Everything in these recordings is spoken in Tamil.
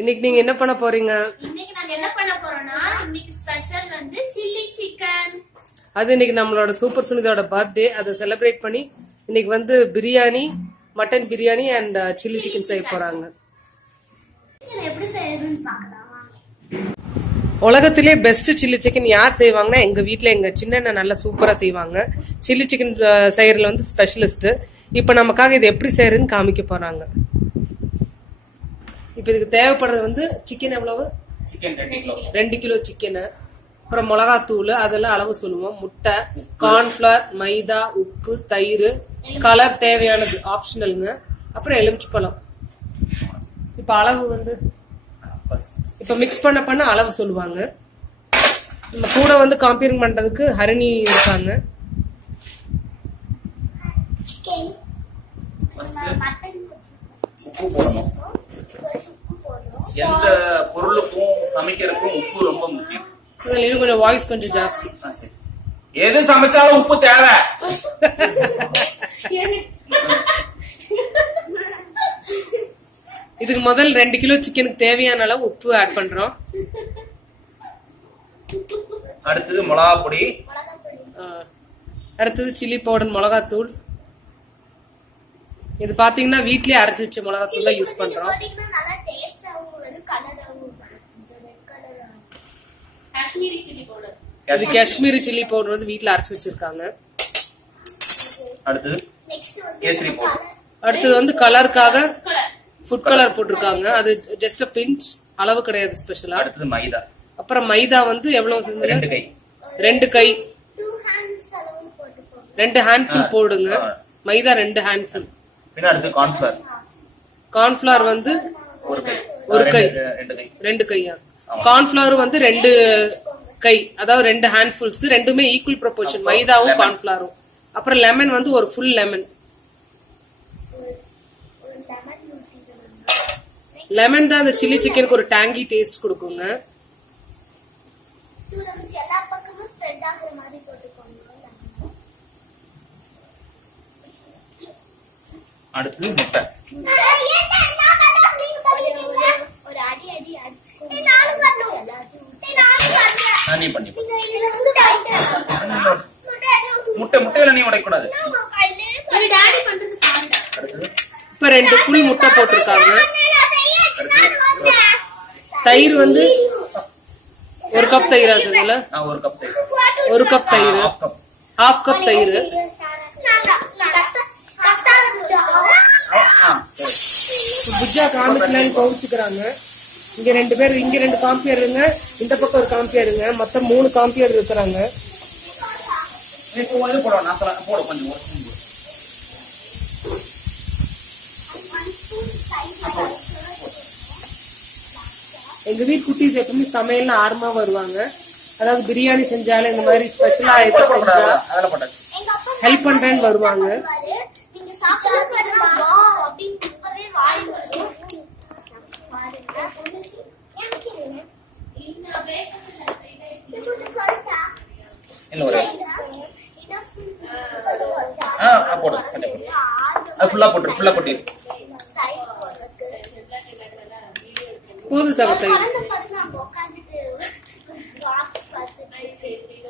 இன்னைக்கு நீங்க என்ன பண்ண போறீங்க? இன்னைக்கு நாங்க என்ன பண்ண போறோம்னா இன்னைக்கு ஸ்பெஷல் வந்து சில்லி சிக்கன். அது இன்னைக்கு நம்மளோட சூப்பர் சுனிதாவோட பர்த்டே. அதை செலிப்ரேட் பண்ணி இன்னைக்கு வந்து biryani, mutton biryani and chilli chicken செய்ய போறாங்க. எப்படி செய்யறதுன்னு பார்க்கலாம். உலகத்திலே பெஸ்ட் சில்லி சிக்கன் யார் செய்வாங்கன்னா எங்க வீட்டுல எங்க சின்ன நல்லா சூப்பரா செய்வாங்க. சில்லி சிக்கன் செய்யறதுல வந்து ஸ்பெஷலிஸ்ட். இப்ப நமக்காக இது எப்படி செய்யறதுன்னு காமிக்க போறாங்க. இப்ப இதுக்கு தேவைப்படுறது வந்து சிக்கன் எவ்வளவு? 2 கிலோ சிக்கனு, அப்புறம் மிளகாத்தூள் அதெல்லாம் அளவு சொல்லுவோம், முட்டை, கார்ன்ஃபிளவர், மைதா, உப்பு, தயிர், கலர் தேவையானது ஆப்ஷனலுங்க, அப்புறம் எலுமிச்சப்பழம். இப்ப அளவு வந்து இப்ப மிக்ஸ் பண்ண அளவு சொல்லுவாங்க. நம்ம கூட வந்து கம்பேரிங் பண்றதுக்கு ஹரிணி இருக்காங்க. எந்த பொருளுக்கும் சமைக்கிறதுக்கும் உப்பு ரொம்ப முக்கியம். கொஞ்சம் வாய்ஸ் கொஞ்சம் ஜாஸ்தி. எது சமைச்சாலும் உப்பு தேவை. இதுக்கு முதல் 2 கிலோ சிக்கனுக்கு தேவையான அளவு உப்பு ஆட் பண்றோம். அடுத்தது மிளகா பொடி, அடுத்தது சில்லி பவுடர், மிளகாத்தூள். இது பாத்தீங்கன்னா வீட்லயே அரைச்சு வச்ச மிளகாத்தூள் தான் யூஸ் பண்றோம். இது காஷ்மீரி சில்லி பவுடர் வந்து வீட்ல அரைச்சு வச்சிருக்காங்க. அடுத்தது கேசரி பவுடர். அடுத்தது வந்து கலருக்காக ஃபுட் கலர் போட்டிருக்காங்க. அது ஜஸ்ட் பிஞ்ச், அளவு கிடையாது ஸ்பெஷலா. அடுத்தது மைதா. அப்புறம் மைதா வந்து எவ்வளவு? 2 கை. 2 கை, 2 ஹேண்ட்ஃபுல் போடுங்க. மைதா 2 ஹேண்ட்ஃபுல். அடுத்து கார்ன்ஃபிளவர். கார்ன்ஃபிளவர் வந்து 1 கை. 2 கையா? கார்ன்ஃபிளவர் வந்து 2 கை, அதாவது 2 ஹேண்ட்ஃபுல்ஸ். ரெண்டுமே ஈக்குவல் ப்ரொபோர்ஷன், மைதாவும் கார்ன்ஃபிளவரும். அப்புறம் லெமன் வந்து ஒரு ஃபுல் லெமன். லெமன் தான் அந்த சில்லி சிக்கனுக்கு ஒரு டேங்கி டேஸ்ட் கொடுக்குங்க. அடுத்தது முட்டை. முட்டையில நீ உடைக்கூடாது. இப்ப 2 ஃபுல் முட்டை போட்டிருக்காங்க. தயிர் வந்து 1 கப் தயிரா சொன்னீங்களா? 1 கப் தயிர். 1 கப் தயிர், 1/2 கப் தயிர். புஜ்ஜா காமிக்கலன்னு கவுச்சுக்கிறாங்க. இங்க 2 பேர், இங்க 2 காம்பியர் இருங்க, இந்த பக்கம் ஒரு காம்பியர் இருங்க, மொத்தம் 3 காம்பியர் இருக்கிறாங்க. எங்க வீட்டு குட்டீஸ் எப்பவுமே சமையல்ல ஆர்வமா வருவாங்க. அதாவது பிரியாணி செஞ்சாலும் இந்த மாதிரி ஸ்பெஷலா ஹெல்ப் பண்றேன்னு வருவாங்க. போது தவிர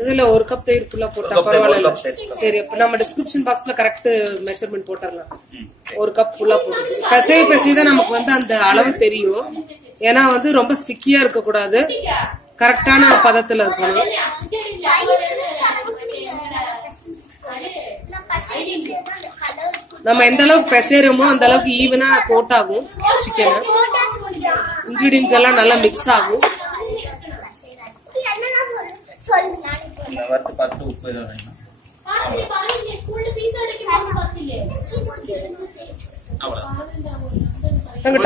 இதுல 1 கப் தயிர் ஃபுல்லா போட்டா பரவாயில்ல. சரி, அப்ப நம்ம டிஸ்கிரிப்ஷன் பாக்ஸ்ல கரெக்ட் மெஷர்மெண்ட் போட்டுடலாம். 1 கப் ஃபுல்லா போட்டு பிசைதான் நமக்கு வந்து அந்த அளவு தெரியும். ஏன்னா வந்து ரொம்ப ஸ்டிக்கியா இருக்க கூடாது, கரெக்டான பதத்துல இருக்கணும். நம்ம எந்த அளவுக்கு பிசைறோமோ அந்த அளவுக்கு ஈவனா கோட் ஆகும் சிக்கன். இன்கிரீடியன்ஸ் எல்லாம் நல்லா மிக்ஸ் ஆகும்.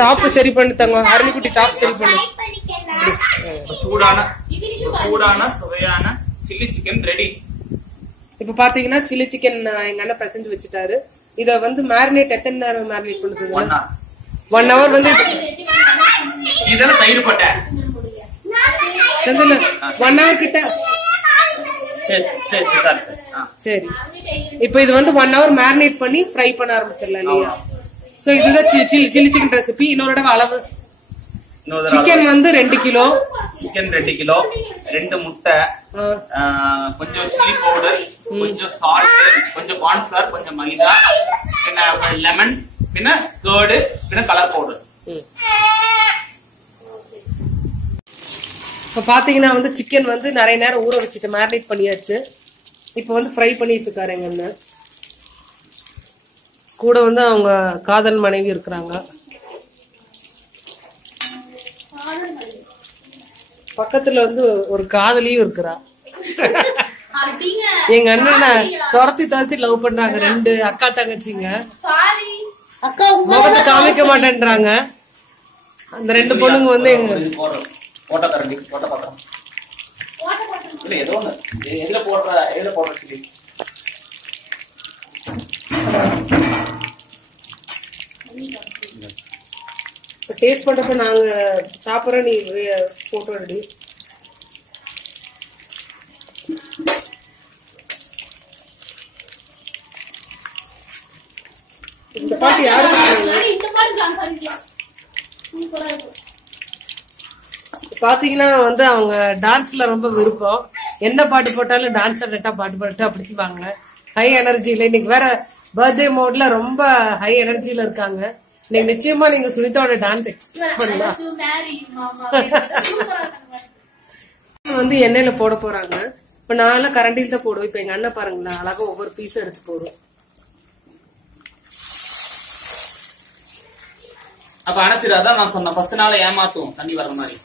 டாப் சரி பண்ணி தாங்க, ஹரிணி குட்டி டாப் சரி பண்ணு. சூடான சுவையான சில்லி சிக்கன் ரெடி. இப்ப பாத்தீங்கன்னா சில்லி சிக்கன் எங்க அண்ணன் பிசைஞ்சு வச்சுட்டாரு. இத வந்து மேரினேட் எத்தனை நேரம் மேரினேட் பண்ணுங்க? 1 hour வந்து இதெல்லாம் தயிர் போட்ட செந்தில் 1 hour கிட்ட. சரி, இப்ப இது வந்து 1 hour மேரினேட் பண்ணி ஃப்ரை பண்ண ஆரம்பிச்சிடலாம் இல்லையா? சோ இதுதான் சில்லி சிக்கன் ரெசிபி. இன்னொரு தடவை அளவு சிக்கன் வந்து 2 கிலோ, சிக்கன் 2 கிலோ, 2 முட்டை, கொஞ்சம் சில்லி பவுடர், கொஞ்சம் சால்ட், கொஞ்சம் கார்ன்ஃபிளவர், கொஞ்சம் மைதா, பின்ன லெமன், பின்ன கர்டு, பின்ன கலர் பவுடர். இப்ப பாத்தீங்கன்னா வந்து சிக்கன் வந்து நிறைய நேரம் ஊற வச்சுட்டு மேரினேட் பண்ணியாச்சு. இப்ப வந்து ஃப்ரை பண்ணிட்டு இருக்காரு எங்க அண்ணன். கூட வந்து அவங்க காதல் மனைவி இருக்கிறாங்க. பக்கத்துல வந்து ஒரு காதலியும் இருக்கிறா. எங்க அண்ணனை துரத்தி லவ் பண்றாங்க 2 அக்கா தங்கச்சிங்க. முகத்தை காமிக்க மாட்டேன்றாங்க. அந்த 2 பொண்ணுங்க வந்து எங்க டேஸ்ட் பண்றப்ப நாங்க சாப்பிடுறோம். நீ போட்டோ ரெடி. இந்த பாட்டு யாரு பாத்தீங்கன்னா வந்து அவங்க டான்ஸ்ல ரொம்ப விருப்பம். என்ன பாட்டு போட்டாலும் டான்ஸ் ஆடிட்டா பாட்டு பாட்டு அப்படிவாங்க. ஹை எனர்ஜில இன்னைக்கு வேற பர்த்டே மோட்ல ரொம்ப ஹை எனர்ஜில இருக்காங்க. இன்னைக்கு நிச்சயமா நீங்க சுனிதாவோட டான்ஸ் எக்ஸ்பெக்ட் பண்ணலாம். வந்து எண்ணெயில போட போறாங்க. இப்ப நான் கரண்டில தான் போடுவேன். இப்ப எங்க அண்ணன் பாருங்களேன் அழகா ஒவ்வொரு பீஸும் எடுத்து போடுவோம். அப்ப அணைச்சிடாதான் நான் சொன்னேன் ஃபர்ஸ்ட் நாள் ஏமாத்துவோம் தண்ணி வர்ற மாதிரி.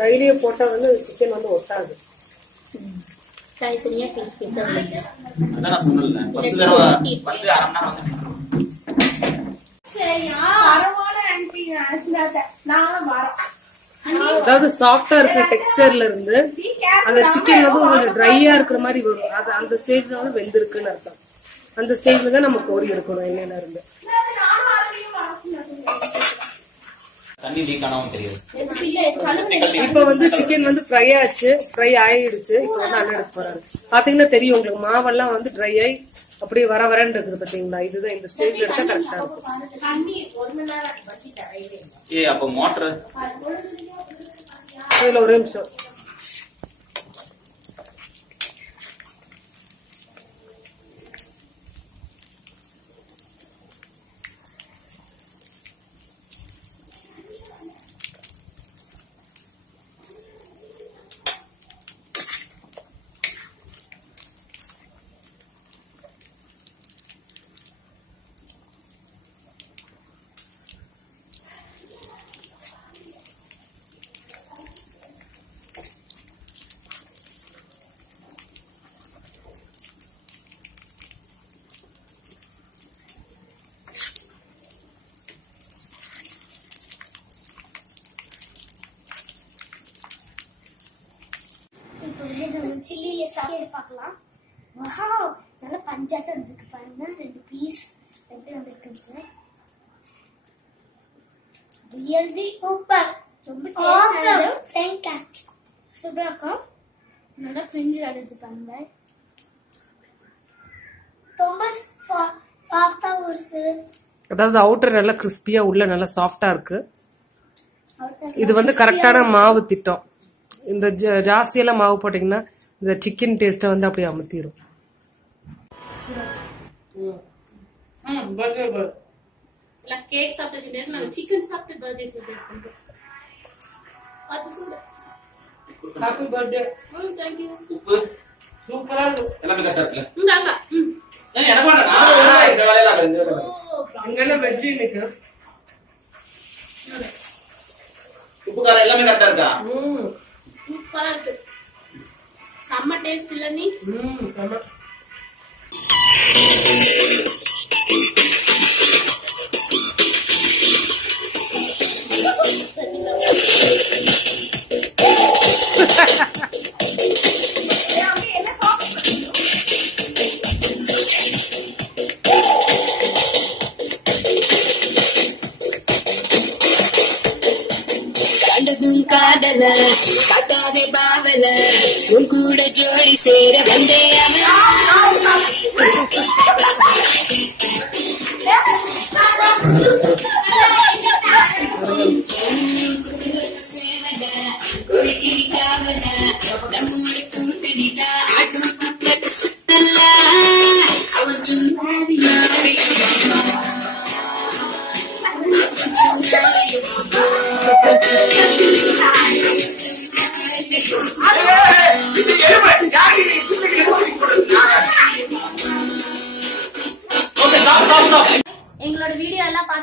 கையிலேயே போட்டா வந்து சிக்கன் வந்து ஒட்டாது. அதான் நான் சொன்னல ஃபர்ஸ்ட் தடவை வந்து அதாவது சாஃப்டா இருக்கிற டெக்ஸ்டர்ல இருந்து அந்த சிக்கன் வந்து கொஞ்சம் ட்ரையா இருக்கிற மாதிரி வரும். அது அந்த ஸ்டேஜ்ல வந்து வெந்திருக்குன்னு அர்த்தம். அந்த ஸ்டேஜ்ல தான் நம்ம கோரி எடுக்கணும் எண்ணெயில இருந்து. தண்ணி லீக் ஆனாவும் தெரியாது. இப்ப வந்து சிக்கன் வந்து ஃப்ரை ஆயிடுச்சு. இப்ப வந்து அண்ணன் எடுக்க போறாரு. பாத்தீங்கன்னா தெரியும் உங்களுக்கு மாவெல்லாம் வந்து ட்ரை ஆகி அப்படியே வரன்னு இருக்குது பாத்தீங்களா. இதுதான் இந்த ஸ்டேஜ்ல எடுத்தா கரெக்டா இருக்கும். அப்ப மோட்டர் அதுல ஒரு நிமிஷம். சில்லியை சாப்பிட்டு பார்க்கலாம். வாவ், நல்ல பஞ்சாயத்து வந்துருக்கு பாருங்க. 2 பீஸ் எப்படி வந்துருக்கு. Really super. ரொம்ப டேஸ்டா இருக்கு. ஃபேண்டாஸ்டிக். சூப்பரா இருக்கும். நல்லா கிரிஞ்சி ஆடுது பாருங்க. ரொம்ப சாஃப்டா இருக்கு. அதாவது அவுட்டர் நல்லா கிறிஸ்பியா உள்ள நல்லா சாஃப்டா இருக்கு. இது வந்து கரெக்டான மாவு திட்டம். இந்த ஜாஸ்தியெல்லாம் மாவு போட்டீங்கன்னா இந்த சிக்கன் டேஸ்ட வந்து அப்படியே அமுத்திரும். கேக் சாப்பிட்டு நாங்க சிக்கன் சாப்பிட்டு பர்த்டே செலிப்ரேட் பண்றோம். Happy birthday. Thank you. சூப்பரா இருக்கு. எல்லாமே கரெக்டா இருக்குல. இந்தாங்க. எனக்கு வேண்டாம். நான் இந்த வேலையில இங்கெல்லாம் வெஜ் இன்னைக்கு. உப்பு காரம் எல்லாமே கரெக்டா இருக்கா? சூப்பரா இருக்கு. செம்ம டேஸ்ட் இல்ல நீ? செம்ம. காதல காட்டாதே பாவல உன் கூட ஜோடி சேர வந்தே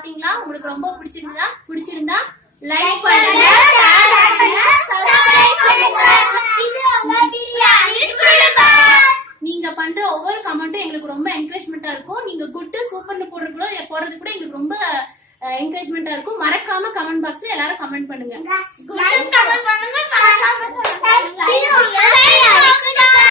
பாத்தீங்களா? உங்களுக்கு ரொம்ப பிடிச்சிருந்தா லைக் பண்ணுங்க, ஷேர் பண்ணுங்க, சப்ஸ்கிரைப் பண்ணுங்க. நீங்க பண்ற ஒவ்வொரு கமெண்ட்டும் எங்களுக்கு ரொம்ப என்கரேஜ்மெண்டா இருக்கும். நீங்க குட் சூப்பர்னு போடுறது கூட எங்களுக்கு ரொம்ப என்கரேஜ்மெண்டா இருக்கும். மறக்காம கமெண்ட் பாக்ஸ்ல எல்லாரும் கமெண்ட் பண்ணுங்க.